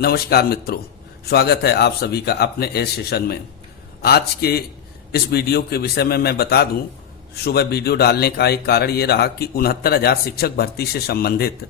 नमस्कार मित्रों, स्वागत है आप सभी का अपने इस सेशन में। आज के इस वीडियो के विषय में मैं बता दूं, सुबह वीडियो डालने का एक कारण ये रहा कि 69,000 शिक्षक भर्ती से संबंधित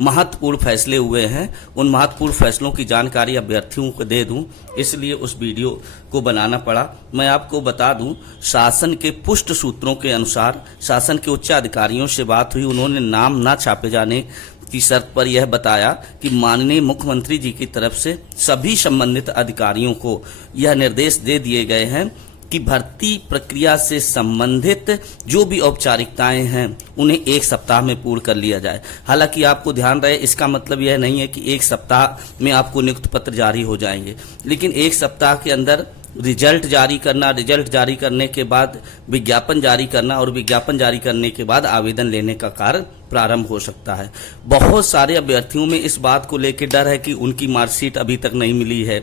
महत्वपूर्ण फैसले हुए हैं। उन महत्वपूर्ण फैसलों की जानकारी अभ्यर्थियों को दे दूं, इसलिए उस वीडियो को बनाना पड़ा। मैं आपको बता दूं, शासन के पुष्ट सूत्रों के अनुसार शासन के उच्च अधिकारियों से बात हुई। उन्होंने नाम ना छापे जाने की शर्त पर यह बताया कि माननीय मुख्यमंत्री जी की तरफ से सभी संबंधित अधिकारियों को यह निर्देश दे दिए गए हैं कि भर्ती प्रक्रिया से संबंधित जो भी औपचारिकताएं हैं उन्हें 1 सप्ताह में पूर्ण कर लिया जाए। हालांकि आपको ध्यान रहे, इसका मतलब यह नहीं है कि 1 सप्ताह में आपको नियुक्ति पत्र जारी हो जाएंगे, लेकिन 1 सप्ताह के अंदर रिजल्ट जारी करना, रिजल्ट जारी करने के बाद विज्ञापन जारी करना और विज्ञापन जारी करने के बाद आवेदन लेने का कार्य प्रारंभ हो सकता है। बहुत सारे अभ्यर्थियों में इस बात को लेकर डर है कि उनकी मार्कशीट अभी तक नहीं मिली है,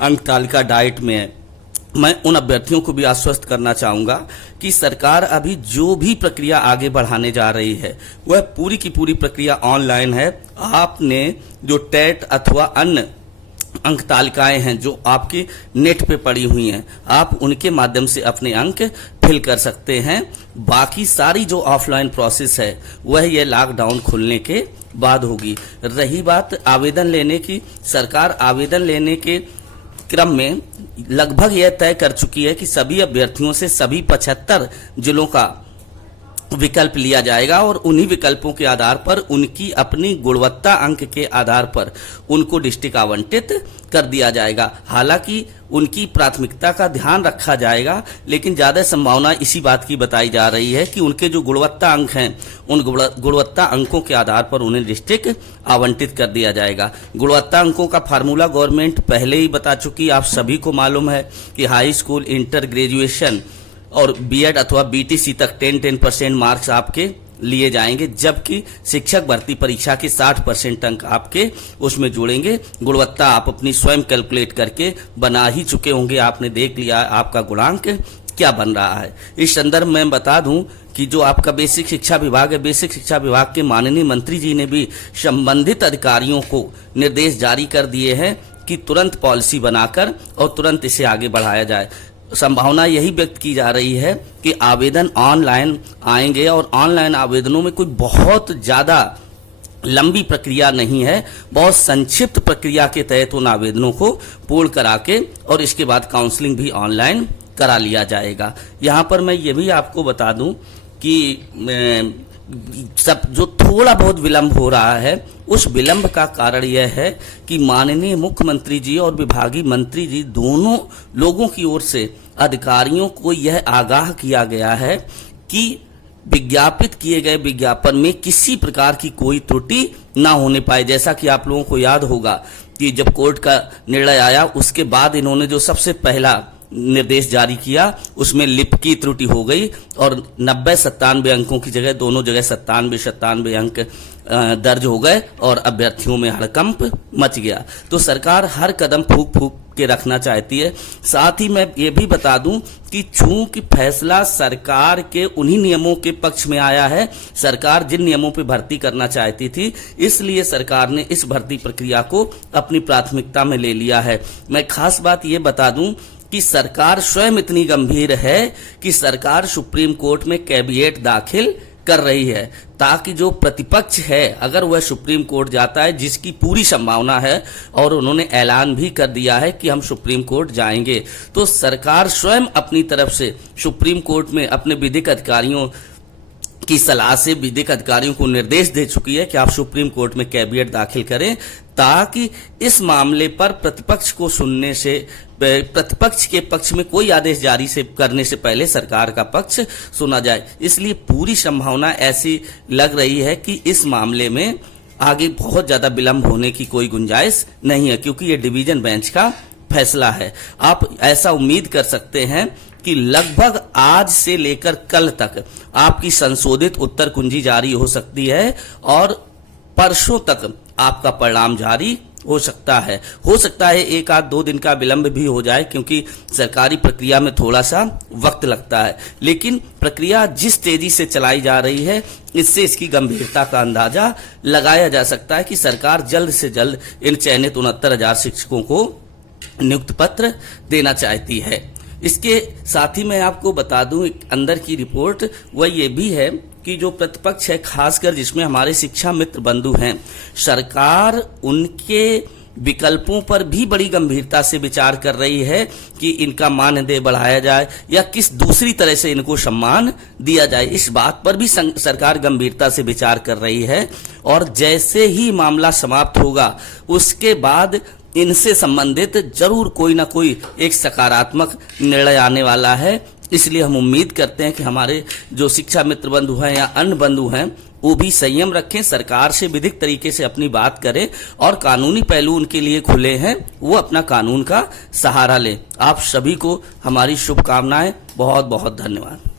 अंक तालिका डाइट में है। मैं उन अभ्यर्थियों को भी आश्वस्त करना चाहूंगा कि सरकार अभी जो भी प्रक्रिया आगे बढ़ाने जा रही है वह पूरी की पूरी प्रक्रिया ऑनलाइन है। आपने जो टेट अथवा अन्य अंक तालिकाएं हैं जो आपके नेट पे पड़ी हुई हैं, आप उनके माध्यम से अपने अंक फिल कर सकते हैं। बाकी सारी जो ऑफलाइन प्रोसेस है वह ये लॉकडाउन खुलने के बाद होगी। रही बात आवेदन लेने की, सरकार आवेदन लेने के क्रम में लगभग यह तय कर चुकी है कि सभी अभ्यर्थियों से सभी 75 जिलों का विकल्प लिया जाएगा और उन्हीं विकल्पों के आधार पर उनकी अपनी गुणवत्ता अंक के आधार पर उनको डिस्ट्रिक्ट आवंटित कर दिया जाएगा। हालांकि उनकी प्राथमिकता का ध्यान रखा जाएगा, लेकिन ज्यादा संभावना इसी बात की बताई जा रही है कि उनके जो गुणवत्ता अंक हैं उन गुणवत्ता अंकों के आधार पर उन्हें डिस्ट्रिक्ट आवंटित कर दिया जाएगा। गुणवत्ता अंकों का फार्मूला गवर्नमेंट पहले ही बता चुकी, आप सभी को मालूम है कि हाई स्कूल, इंटर, ग्रेजुएशन और बीएड अथवा बीटीसी तक 10% मार्क्स आपके लिए जाएंगे, जबकि शिक्षक भर्ती परीक्षा के 60% अंक आपके उसमें जुड़ेंगे। गुणवत्ता आप अपनी स्वयं कैलकुलेट करके बना ही चुके होंगे, आपने देख लिया आपका गुणांक क्या बन रहा है। इस संदर्भ में बता दूं कि जो आपका बेसिक शिक्षा विभाग है, बेसिक शिक्षा विभाग के माननीय मंत्री जी ने भी संबंधित अधिकारियों को निर्देश जारी कर दिए हैं कि तुरंत पॉलिसी बनाकर और तुरंत इसे आगे बढ़ाया जाए। संभावना यही व्यक्त की जा रही है कि आवेदन ऑनलाइन आएंगे और ऑनलाइन आवेदनों में कोई बहुत ज्यादा लंबी प्रक्रिया नहीं है, बहुत संक्षिप्त प्रक्रिया के तहत उन आवेदनों को पूर्ण करा के और इसके बाद काउंसलिंग भी ऑनलाइन करा लिया जाएगा। यहाँ पर मैं ये भी आपको बता दूं कि सब जो थोड़ा बहुत विलंब हो रहा है, उस विलंब का कारण यह है कि माननीय मुख्यमंत्री जी और विभागीय मंत्री जी दोनों लोगों की ओर से अधिकारियों को यह आगाह किया गया है कि विज्ञापित किए गए विज्ञापन में किसी प्रकार की कोई त्रुटि ना होने पाए। जैसा कि आप लोगों को याद होगा कि जब कोर्ट का निर्णय आया उसके बाद इन्होंने जो सबसे पहला निर्देश जारी किया उसमें लिप की त्रुटि हो गई और 90-97 अंकों की जगह दोनों जगह 97 अंक दर्ज हो गए और अभ्यर्थियों में हड़कंप मच गया। तो सरकार हर कदम फूंक फूंक के रखना चाहती है। साथ ही मैं ये भी बता दूं कि चूंकि फैसला सरकार के उन्हीं नियमों के पक्ष में आया है, सरकार जिन नियमों पे भर्ती करना चाहती थी, इसलिए सरकार ने इस भर्ती प्रक्रिया को अपनी प्राथमिकता में ले लिया है। मैं खास बात ये बता दूं कि सरकार स्वयं इतनी गंभीर है कि सरकार सुप्रीम कोर्ट में कैविएट दाखिल कर रही है ताकि जो प्रतिपक्ष है अगर वह सुप्रीम कोर्ट जाता है, जिसकी पूरी संभावना है और उन्होंने ऐलान भी कर दिया है कि हम सुप्रीम कोर्ट जाएंगे, तो सरकार स्वयं अपनी तरफ से सुप्रीम कोर्ट में अपने विधिक अधिकारियों की सलाह से विधिक अधिकारियों को निर्देश दे चुकी है कि आप सुप्रीम कोर्ट में कैविएट दाखिल करें ताकि इस मामले पर प्रतिपक्ष को सुनने से, प्रतिपक्ष के पक्ष में कोई आदेश जारी से करने से पहले सरकार का पक्ष सुना जाए। इसलिए पूरी संभावना ऐसी लग रही है कि इस मामले में आगे बहुत ज्यादा विलंब होने की कोई गुंजाइश नहीं है, क्योंकि ये डिवीजन बेंच का फैसला है। आप ऐसा उम्मीद कर सकते हैं कि लगभग आज से लेकर कल तक आपकी संशोधित उत्तर कुंजी जारी हो सकती है और परसों तक आपका परिणाम जारी हो सकता है 1 आध 2 दिन का विलंब भी हो जाए, क्योंकि सरकारी प्रक्रिया में थोड़ा सा वक्त लगता है। लेकिन प्रक्रिया जिस तेजी से चलाई जा रही है, इससे इसकी गंभीरता का अंदाजा लगाया जा सकता है कि सरकार जल्द से जल्द इन चयनित 69,000 शिक्षकों को नियुक्ति पत्र देना चाहती है। इसके साथ ही मैं आपको बता दूं, एक अंदर की रिपोर्ट वह ये भी है कि जो प्रतिपक्ष है, खासकर जिसमें हमारे शिक्षा मित्र बंधु हैं, सरकार उनके विकल्पों पर भी बड़ी गंभीरता से विचार कर रही है कि इनका मानदेय बढ़ाया जाए या किस दूसरी तरह से इनको सम्मान दिया जाए। इस बात पर भी सरकार गंभीरता से विचार कर रही है, और जैसे ही मामला समाप्त होगा उसके बाद इनसे संबंधित जरूर कोई ना कोई एक सकारात्मक निर्णय आने वाला है। इसलिए हम उम्मीद करते हैं कि हमारे जो शिक्षा मित्र बंधु हैं या अन्य बंधु हैं, वो भी संयम रखें, सरकार से विधिक तरीके से अपनी बात करें, और कानूनी पहलू उनके लिए खुले हैं, वो अपना कानून का सहारा लें। आप सभी को हमारी शुभकामनाएं। बहुत बहुत धन्यवाद।